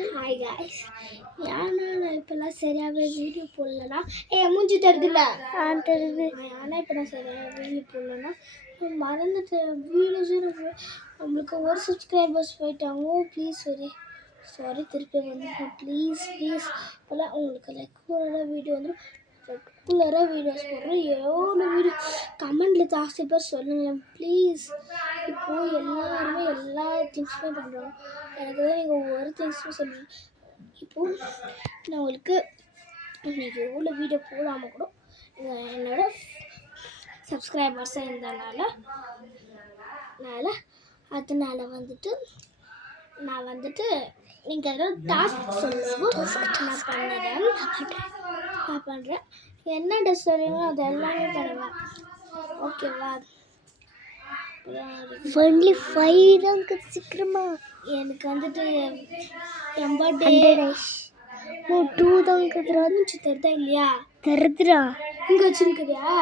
Hi guys. ஏன்னா நான் இப்போல்லாம் சரியாகவே வீடியோ போடலன்னா மூஞ்சி தருதுல்ல தருது. ஆனால் இப்போ நான் சரியாக வீடியோ போடலன்னா மறந்துட்டு வீடியோஸும் நம்மளுக்கு ஒரு சப்ஸ்கிரைபர்ஸ் போயிட்டாங்க. ப்ளீஸ் சாரி திருப்பி வந்துட்டோம். ப்ளீஸ் இப்போல்லாம் உங்களுக்கு ரெகுலராக வீடியோ வந்து ரெகுலராக வீடியோஸ் போடுறோம். எவ்வளோ வீடியோ கமெண்டில் ஜாஸ்தி பேர் சொல்லுங்களேன் ப்ளீஸ். இப்போது எல்லாருமே எல்லா திங்ஸுமே பண்ணுறோம். எனக்கு தான் நீங்கள் ஒரு திங்ஸுமே சொல்லுங்கள். இப்போது நான் உங்களுக்கு இன்றைக்கி எவ்வளோ வீடியோ போடாமல் கூட என்னோட சப்ஸ்கிரைபர்ஸாக இருந்தனால அதனால நான் வந்துட்டு நீங்கள் ஏதாவது டாஸ்க் சொல்லுவோம் நான் பண்ணுறேன். என்ன ட்ரெஸ் சொல்லுவீங்களோ அது எல்லாமே பண்ணுவேன். ஓகேவா? ஒன்லி 5 தான் சீக்கிரமா. எனக்கு வந்துட்டு என் பர்த்டே 2 தான் வந்துச்சு. தருதா இல்லையா? தருதுடா. இங்கே வச்சுருக்குறியா?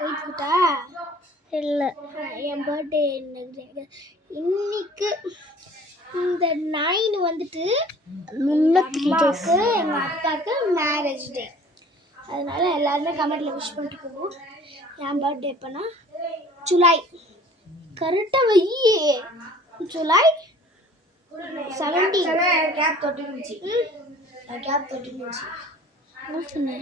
வைத்துக்கிட்டா இல்லை. என் பர்த்டே இன்னைக்கு இந்த 9 வந்துட்டு அம்மாவுக்கு எங்கள் அப்பாவுக்கு மேரேஜ் டே. அதனால எல்லாருமே கமெண்ட்டில் விஷ் பண்ணிட்டு போவோம். என் பர்த்டே எப்போனா ஜூலை. கரெக்டாக ஜூலை 17. கேப் தொட்டிருந்துச்சு. என்ன சொன்னேன்?